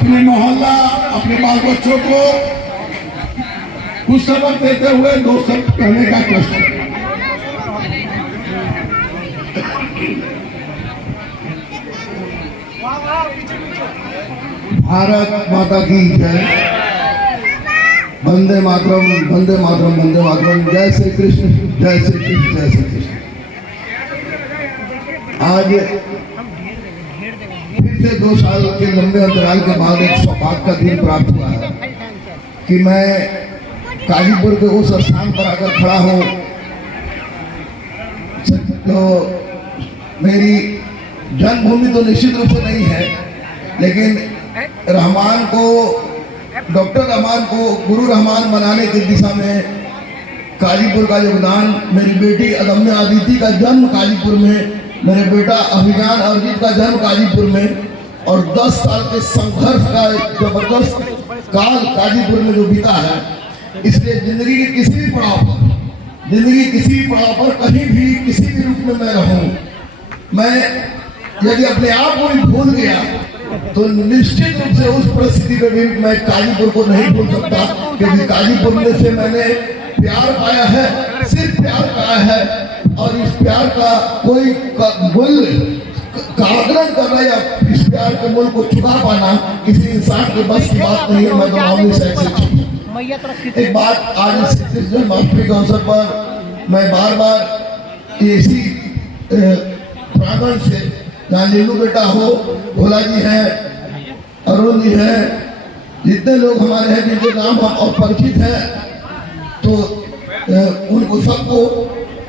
अपने मोहल्ला, अपने बाल बच्चों को कुछ सबक देते हुए दो शब्द कहने का कष्ट। भारत माता की जय। वंदे मातरम, वंदे मातरम, वंदे मातरम। जय श्री कृष्ण, जय श्री कृष्ण, जय श्री कृष्ण। आज फिर से 2 साल के लंबे अंतराल के बाद एक सौभाग्य का दिन प्राप्त हुआ है कि मैं काजीपुर के उस स्थान पर आकर खड़ा हूँ। तो मेरी जन्मभूमि तो निश्चित रूप से नहीं है, लेकिन रहमान को, डॉक्टर रहमान को गुरु रहमान बनाने की दिशा में काजीपुर का योगदान, मेरी बेटी अदम्य अदिति का जन्म काजीपुर में, मेरे बेटा अभिज्ञान अर्जित का जन्म काजीपुर में, और 10 साल के संघर्ष का जबरदस्त काल काजीपुर में जो बीता है, इसलिए जिंदगी के किसी भी पड़ाव पर कहीं भी किसी भी रूप में मैं रहूं, मैं यदि अपने आप को भी भूल गया तो निश्चित रूप से उस परिस्थिति में भी मैं काजीपुर को नहीं भूल सकता, क्योंकि काजीपुर में से मैंने प्यार पाया है, सिर्फ प्यार पाया है। और इस प्यार का कोई मूल्य का आकलन करना या इस प्यार के मूल्य को चुका पाना किसी इंसान के बस की बात नहीं है। मैं तो मामूली से एक बात, आज जन्माष्टमी के अवसर पर मैं बार बार इसी प्रांगण से, जहाँ नीलू बेटा हो, भोला जी हैं, अरुण जी हैं, जितने लोग हमारे हैं जिनके नाम हम अपरिचित हैं, तो उनको सबको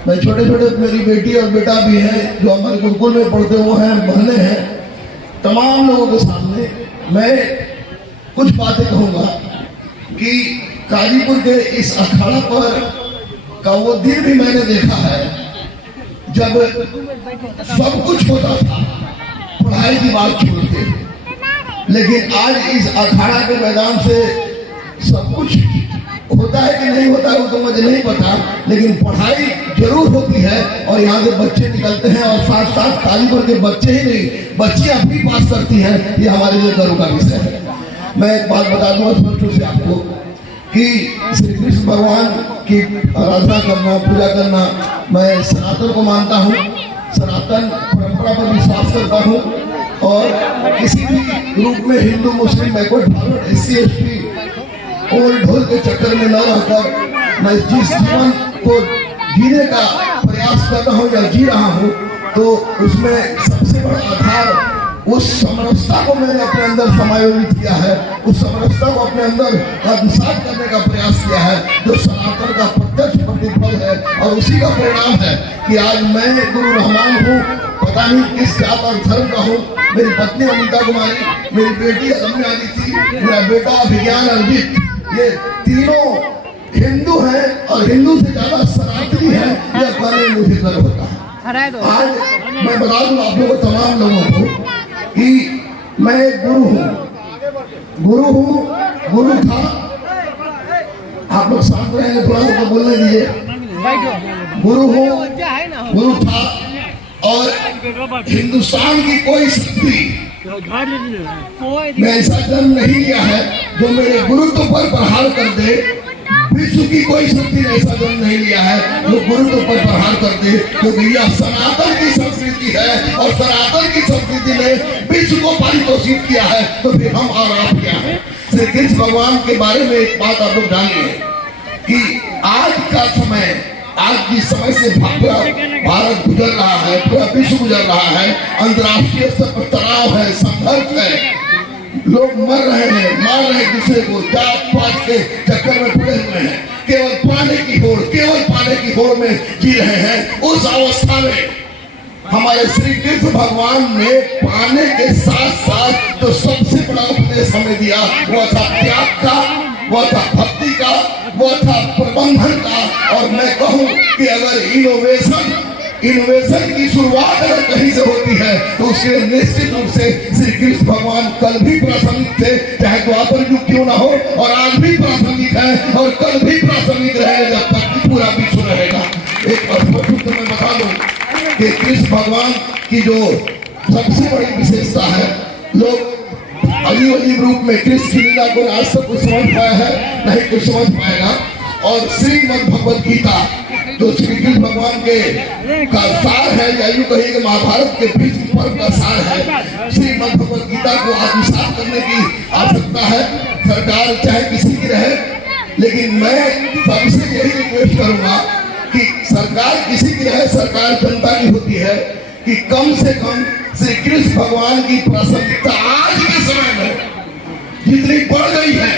मैं, छोटे छोटे मेरी बेटी और बेटा भी हैं जो हमारे गुरुकुल में पढ़ते हुए हैं, बहने हैं, तमाम लोगों के सामने मैं कुछ बातें कहूँगा कि काजीपुर के इस अखाड़ा पर का वो दिन भी मैंने देखा है जब सब कुछ होता था, पढ़ाई की बात छोड़ के, लेकिन आज इस अखाड़ा के मैदान से सब कुछ होता है कि नहीं होता है वो तो मुझे नहीं पता, लेकिन पढ़ाई जरूर होती है और यहाँ से बच्चे निकलते हैं, और साथ साथ काजीपुर के बच्चे ही नहीं, बच्चियां भी पास करती हैं। ये हमारे लिए गर्व का विषय है। मैं एक बात बता दूंगा स्पष्ट रूप से आपको कि श्री कृष्ण भगवान की आराधना करना, पूजा करना, मैं सनातन को मानता हूँ, सनातन परंपरा पर विश्वास करता हूँ, और किसी भी रूप में हिंदू मुस्लिम बैकवर्ड फॉरवर्ड SC ST और ढोल के चक्कर में न रहकर मैं जिस जीवन को जीने का प्रयास कर रहा हूँ या जी रहा हूँ, तो उसमें सबसे बड़ा आधार उस समरसता को मैंने अपने अंदर समायोजित किया है, उस समरसता को अपने अंदर आत्मसात करने का प्रयास किया है, जो सनातन का प्रत्यक्ष प्रतिफल है, और उसी का परिणाम है कि आज मैं गुरु रहमान हूँ, पता नहीं किस जात और धर्म का हूँ। मेरी पत्नी अनीता कुमारी, मेरी बेटी अदम्य अदिति, मेरा बेटा अभिज्ञान अर्जित, ये तीनों हिंदू हैं और हिंदू से ज्यादा सनातनी है, यह कहने में मुझे गर्व होता है। आज मैं बता दूं आप लोगों को, तमाम लोगों को, कि मैं गुरु हूँ, गुरु था। आप लोग साथ रहेंगे, थोड़ा सा बोलने दीजिए। गुरु हूँ, गुरु था, और हिंदुस्तान की कोई शक्ति मैं ऐसा जन्म नहीं लिया है जो मेरे गुरुत्व पर प्रहार कर दे। विश्व की कोई शक्ति ने ऐसा जन्म नहीं लिया है जो गुरुत्व पर प्रहार कर दे, क्योंकि यह सनातन की संस्कृति है, और सनातन की संस्कृति ने विश्व को पारितोषित किया है, तो फिर हम और आप क्या है। श्री कृष्ण भगवान के बारे में एक बात आप लोग जानिए कि आज का समय, आज जिस समय से पूरा भारत गुजर रहा है, पूरा विश्व गुजर रहा है, अंतर्राष्ट्रीय स्तर पर तनाव है, संघर्ष है, लोग मर रहे हैं, मार रहे हैं दूसरे को, जात पात के चक्कर में पड़े हुए हैं, केवल पाने की होड़ में जी रहे हैं। उस अवस्था में हमारे श्री कृष्ण भगवान ने पाने के साथ साथ तो सबसे बड़ा उपदेश हमें दिया, वह था त्याग का, वह था भक्ति का, वह था प्रबंधन का। और मैं कहूँ कि अगर इनोवेशन की शुरुआत अगर कहीं से होती है तो उसके निश्चित रूप से श्री कृष्ण भगवान कल भी प्रासंगिक थे, चाहे द्वापर युग क्यों ना हो, और आज भी प्रासंगिक है, और कल भी प्रासंगिक रहेगा जब तक पूरा विश्व रहेगा। एक बार मैं बता दूं कि कृष्ण भगवान की जो सबसे बड़ी विशेषता है, लोग अजीब अजीब रूप में कृष्ण की लीला को आज तक कुछ समझ पाया है, नहीं कुछ समझ पाएगा। और श्रीमद् भगवत गीता जो श्री कृष्ण भगवान के का सार है, या यूं कहिए कि महाभारत के भीष्म पर्व का सार है, श्रीमद् भगवत गीता को आत्मसात करने की आवश्यकता है। सरकार चाहे किसी की रहे, लेकिन मैं सबसे यही रिक्वेस्ट करूंगा कि सरकार किसी की रहे, सरकार जनता की होती है, कि कम से कम श्री कृष्ण भगवान की प्रासंगिकता आज के समय में जितनी बढ़ गई है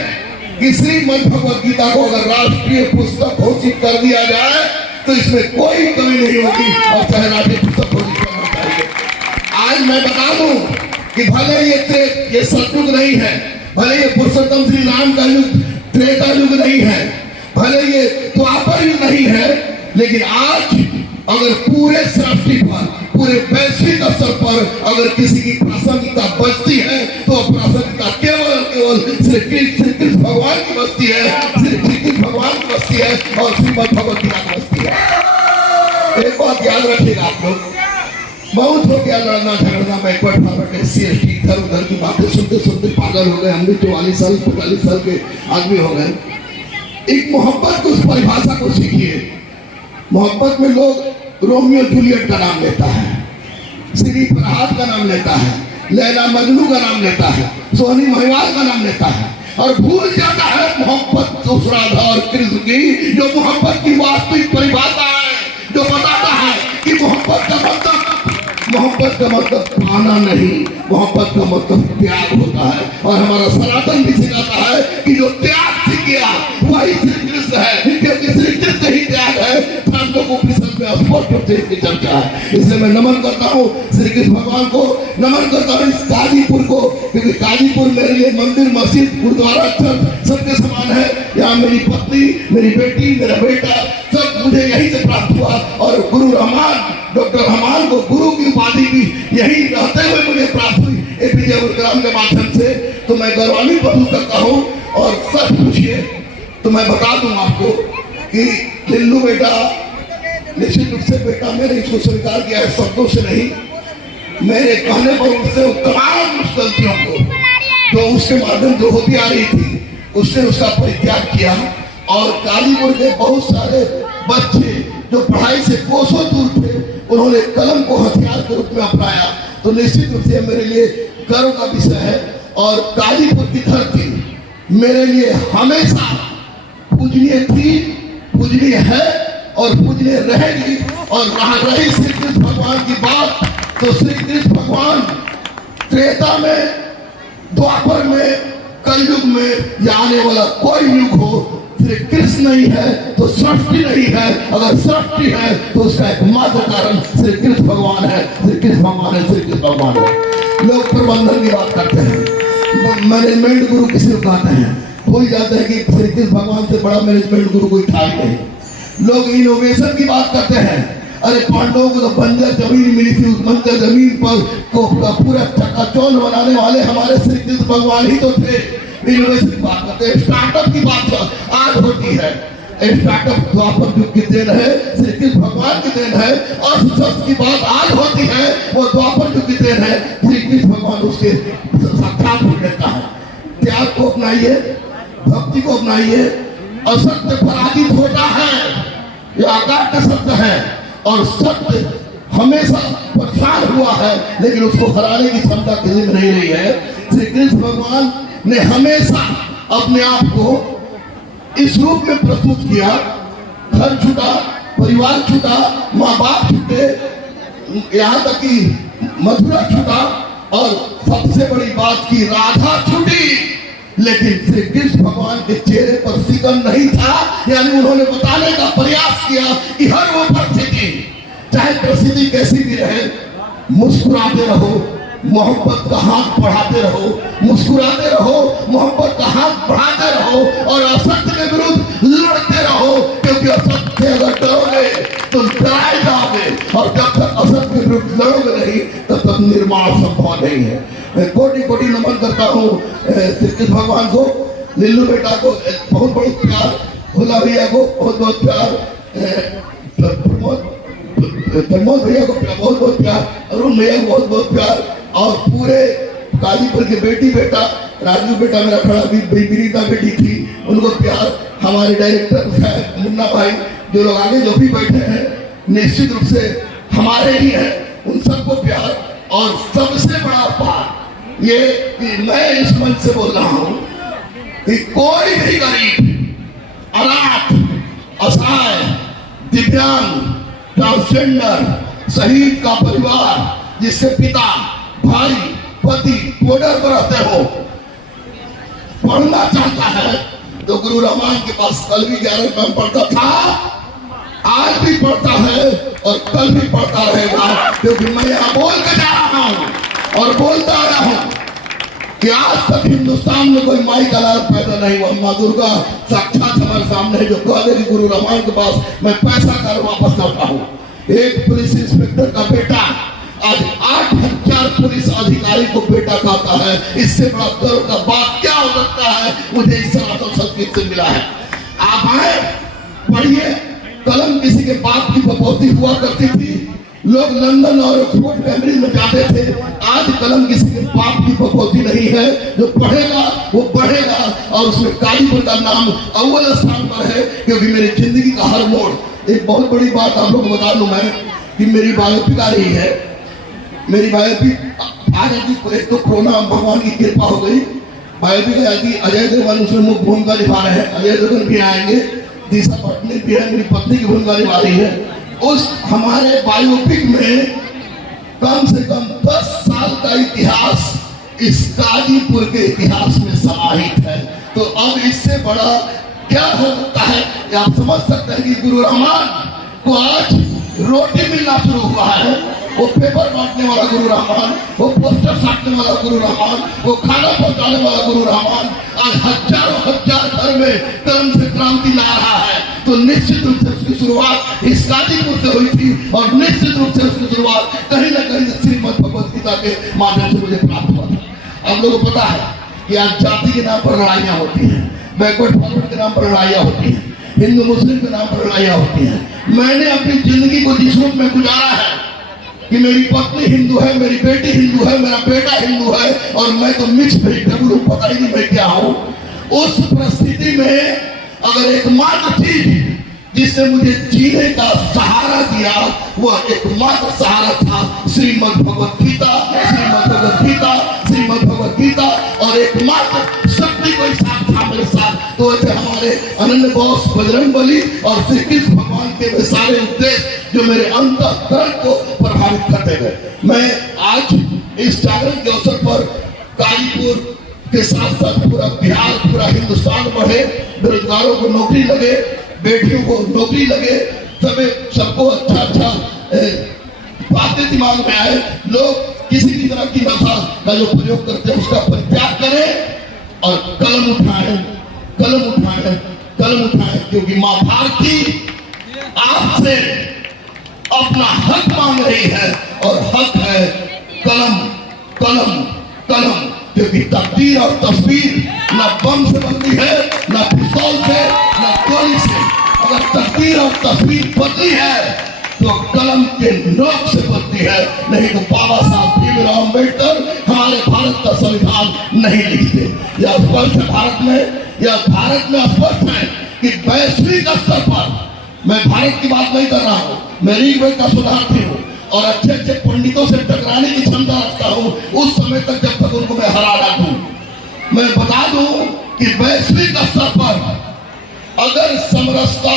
कि श्रीमद् भगवत गीता को अगर राष्ट्रीय पुस्तक घोषित कर दिया जाए तो इसमें कोई कमी नहीं होगी, और चाहे राष्ट्रीय पुस्तक घोषित करना चाहिए। आज मैं बता दूं कि भले ये सतयुग नहीं है, भले ये पुरुषोत्तम श्री राम का युग त्रेता युग नहीं है, भले ये द्वापर युग नहीं है, लेकिन आज अगर पूरे सृष्टि पर, पूरे वैश्विक स्तर पर अगर किसी की प्रासंगिकता बचती है तो प्रासंगिकता केवल श्री कृष्ण भगवान की बचती है, श्री कृष्ण भगवान की बचती है और श्रीमद् भगवत गीता की बचती है। एक बात याद रखिएगा आप लोग, बहुत हो गया लड़ना झगड़ना, बैकवर्ड फॉरवर्ड, SC/ST इधर उधर की बातें सुनते सुनते पागल हो गए। हम भी 44 साल 45 साल के आदमी हो गए। एक मोहब्बत की उस परिभाषा को सीखिए। मोहब्बत में लोग रोमियो जूलियट का नाम लेता है, श्री फरहाद का नाम लेता है, लैला मजनू का नाम लेता है, सोहनी महिवाल का नाम लेता है, और भूल जाता है मोहब्बत उस राधा और कृष्ण की जो मोहब्बत की वास्तविक परिभाषा है, जो बताता है कि मोहब्बत का मतलब पाना नहीं, मोहब्बत का मतलब त्याग होता है। और हमारा सनातन भी सिखाता है कि जो त्याग सीख गया वही श्री कृष्ण है, क्योंकि श्री कृष्ण ही त्याग है। को उपनिषद में स्पष्ट रूप से इसकी चर्चा है। इसलिए मैं नमन करता हूँ श्री कृष्ण भगवान को, नमन करता हूँ इस काजीपुर को, क्योंकि काजीपुर मेरे लिए मंदिर, मस्जिद, गुरुद्वारा, चर्च सबके समान है। यहाँ मेरी पत्नी, मेरी बेटी, मेरा बेटा सब मुझे यहीं से प्राप्त हुआ, और गुरु रहमान, डॉक्टर रहमान को गुरु की उपाधि भी यही रहते हुए मुझे प्राप्त हुई APJ अब्दुल कलाम के माध्यम से। तो मैं गौरवान्वित महसूस करता हूँ। और सच पूछिए तो मैं बता दूं आपको कि लिल्लू बेटा निश्चित रूप से बेटा मैंने इसको स्वीकार किया है, शब्दों से नहीं, मेरे कहने पर उससे तमाम गलतियों को जो उसके माध्यम जो होती आ रही थी उसने उसका परित्याग किया। और कालीपुर के बहुत सारे बच्चे जो पढ़ाई से कोसों दूर थे, उन्होंने कलम को हथियार के रूप में अपनाया। तो निश्चित रूप से मेरे लिए गर्व का विषय है। और कालीपुर की धरती मेरे लिए हमेशा पूजनीय थी, पूजनीय है और पूजनीय रहेगी। और रहा रही श्री कृष्ण भगवान की बात, तो श्री कृष्ण भगवान त्रेता में, द्वापर में, कलयुग में या आने वाला कोई युग हो, श्री कृष्ण नहीं है तो सृष्टि नहीं है। अगर सृष्टि है तो उसका एकमात्र कारण श्री कृष्ण भगवान है, श्री कृष्ण भगवान है, श्री कृष्ण भगवान है। लोग प्रबंधन की बात करते हैं, मैनेजमेंट गुरु किसी को कहते हैं, भूल जाते हैं कि श्री कृष्ण भगवान से बड़ा मैनेजमेंट गुरु कोई था ही नहीं। लोग इनोवेशन की बात करते हैं, अरे पांडवों को तो बंजर जमीन मिली थी, उस बंजर जमीन पर को पूरा चकाचौंध बनाने वाले हमारे श्री कृष्ण भगवान ही तो थे। इनोवेशन की बात करते हैं, स्टार्टअप की बात आज होती है। स्टार्टअप द्वापर युग की देन है, श्री कृष्ण भगवान की देन है। और अर्थशास्त्र की बात आज होती है, वो द्वापर युग की देन है, श्री कृष्ण भगवान उसके साक्षात हो लेता है। त्याग को अपनाइए, भक्ति को अपनाइए। असत्य पराजित होता है, यह आकार का शब्द है, और सत्य हमेशा परेशान हुआ है, लेकिन उसको हराने की क्षमता किसी में नहीं रही है। श्री कृष्ण भगवान ने हमेशा अपने आप को इस रूप में प्रस्तुत किया, घर छूटा, परिवार छूटा, माँ बाप छूटे, यहाँ तक कि मथुरा छूटा, और सबसे बड़ी बात की राधा छूटी, लेकिन श्री कृष्ण भगवान के चेहरे पर सिकन नहीं था। यानी उन्होंने बताने का प्रयास किया कि हर वो परिस्थिति, चाहे परिस्थिति कैसी भी रहे, मुस्कुराते रहो, मोहब्बत का हाथ बढ़ाते रहो, मुस्कुराते रहो, मोहब्बत का हाथ बढ़ाते रहो, और असत्य के विरुद्ध लड़ते रहो, क्योंकि असत्य से अगर डरोगे तो डराए जाओगे, और जब तक असत्य के विरुद्ध लड़ोगे नहीं तब तक निर्माण संभव नहीं है। मैं कोटि कोटि नमन करता हूँ श्री कृष्ण भगवान को, लिल्लू बेटा को बहुत बहुत प्यार, भोला भैया को बहुत बहुत प्यार, प्रमोद भैया को बहुत बहुत प्यार, अरुण भैया को बहुत बहुत प्यार, और पूरे काजीपुर की बेटी बेटा राजू बेटा मेरा खड़ा भी विनीता बेटी थी, उनको प्यार, हमारे डायरेक्टर साहब मुन्ना भाई, जो लोग आगे जो भी बैठे हैं निश्चित रूप से हमारे ही हैं, उन सबको प्यार। और सबसे बड़ा बात ये कि मैं इस मंच से बोल रहा हूं कि कोई भी गरीब, अनाथ, असहाय, दिव्यांग, ट्रांसजेंडर, शहीद का परिवार जिसके पिता, भाई, पति बॉर्डर पर रहते हो, पढ़ना चाहता है तो गुरु रहमान के पास कल भी 11 में पढ़ता था, आज भी पढ़ता है और कल भी पढ़ता रहेगा, क्योंकि मैं यहाँ बोल के जा रहा हूँ और बोलता आया हूँ कि आज तक हिंदुस्तान में कोई माई का लाल पैदा नहीं हुआ। माँ दुर्गा साक्षात हमारे सामने है, जो कह दे कि गुरु रहमान के पास मैं पैसा कर वापस लौटा हूँ। एक पुलिस इंस्पेक्टर का बेटा आज 8000 पुलिस अधिकारी को बेटा कहता है, इससे बड़ा गर्व का बात क्या हो सकता है। मुझे इस सनातन संस्कृति से मिला है। आप आए, पढ़िए। कलम किसी के बाप की बपौती हुआ करती थी, लोग लंदन और ऑक्सफोर्ड कैम्ब्रिज में जाते थे। आज कलम किसी के बाप की बपौती नहीं है, जो पढ़ेगा वो बढ़ेगा और उसमें कालीपुर का नाम अव्वल स्थान पर है, क्योंकि मेरी जिंदगी का हर मोड़। एक बहुत बड़ी बात आप लोग बता दूं मैं कि मेरी बायोपिक आ रही है। मेरी बायोपिक आ रही थी, एक तो कोरोना भगवान की कृपा हो गई, बायोपिक आई थी। अजय देवगन उसमें मुख्य भूमिका निभा रहे हैं, अजय देवगन भी आएंगे, दिशा पटनी भी है, मेरी पत्नी की भूमिका निभा रही है। उस हमारे बायोपिक में कम से कम 10 साल का इतिहास इस काजीपुर के इतिहास में समाहित है। तो अब इससे बड़ा क्या हो सकता है, आप समझ सकते हैं कि गुरु रहमान को आज रोटी मिलना शुरू हुआ है। वो पेपर बांटने वाला गुरु रहमान, वो पोस्टर साटने वाला गुरु रहमान, वो खाना पहुंचाने वाला गुरु रहमान आज हजारों हजार घर में कर्म से क्रांति ला रहा है। तो निश्चित रूप से उसकी शुरुआत इस काजीपुर से हुई थी और निश्चित रूप से उसकी शुरुआत कहीं ना कहीं श्रीमद् भगवद गीता के माध्यम से मुझे प्राप्त हुआ था। आप लोगों को पता है कि आज जाति के नाम पर लड़ाइयाँ होती हैं, बैकवर्ड फॉरवर्ड के नाम पर लड़ाइयाँ होती हैं, हिंदू मुस्लिम के नाम पर लड़ाइयाँ होती हैं। मैंने अपनी जिंदगी को जिस रूप में गुजारा है कि मेरी पत्नी हिंदू है, मेरी बेटी हिंदू है, मेरा बेटा हिंदू है और मैं तो मिक्स वेजिटेबल हूँ, पता ही नहीं मैं क्या हूँ। उस परिस्थिति में अगर एकमात्र चीज जिसने मुझे जीने का सहारा दिया, वह एकमात्र सहारा था श्रीमद् भगवद गीता, श्रीमद् भगवद गीता, श्रीमद् भगवद गीता। और एकमात्र शक्ति कोई साथ था मेरे साथ, तो ऐसे हमारे अनन्य बोस, बजरंगबली और श्री कृष्ण भगवान के वे सारे उद्देश्य जो मेरे अंतःकरण को प्रभावित करते गए। मैं आज इस जागरण के अवसर पर काजीपुर के साथ साथ पूरा बिहार, पूरा हिंदुस्तान बढ़े, बेरोजगारों को नौकरी लगे, बेटियों को नौकरी लगे, सबको अच्छा बातें दिमाग में आए, लोग किसी भी तरह की भाषा का जो प्रयोग करते हैं उसका परित्याग करें और कलम उठाएं, कलम उठाएं, कलम उठाएं, क्योंकि मां भारती आपसे अपना हक मांग रही है और हक है कलम, कलम, कलम। क्योंकि तकदीर और तस्वीर न बम से बनती है, न पिस्तौल से, न गोली से। अगर तकदीर और तस्वीर बदली है तो कलम के नोक से बनती है, नहीं तो बाबा साहब भीमराव अम्बेडकर हमारे भारत का संविधान नहीं लिखते। यह स्पष्ट है भारत में, यह भारत में स्पष्ट है कि वैश्विक स्तर पर, मैं भारत की बात नहीं कर रहा हूँ, मैं ऋग्वेद का शोधार्थी हूँ और अच्छे अच्छे पंडितों से टकराने की क्षमता रखता हूँ उस समय तक जब तक उनको मैं हरा ना दूं। मैं बता दूं कि वैश्विक स्तर पर अगर समरसता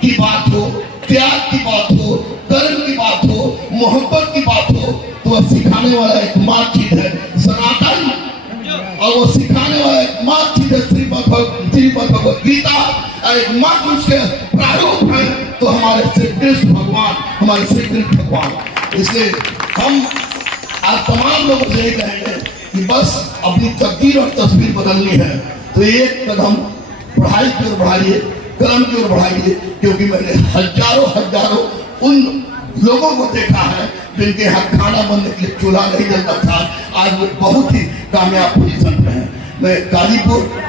की बात हो, त्याग की बात हो, कर्म की बात हो, मोहब्बत की बात हो, तो वह सिखाने वाला एकमात्र चीज है सनातन, और वो सिखाने वाला एकमात्र चीज है श्रीमद् भगवद गीता। एकमात्र उसके प्रारूप है तो हमारे श्री कृष्ण भगवान, हमारे श्री कृष्ण भगवान। इसलिए हम आज तमाम लोगों से यही कहेंगे कि बस अपनी तकदीर और तस्वीर बदलनी है तो एक कदम पढ़ाई की ओर बढ़ाइए, कर्म की ओर बढ़ाइए, क्योंकि मैंने हजारों उन लोगों को देखा है जिनके यहाँ खाना बनने के लिए चूल्हा नहीं जलता था, आज वो बहुत ही कामयाब पोजीशन पे हैं। मैं काजीपुर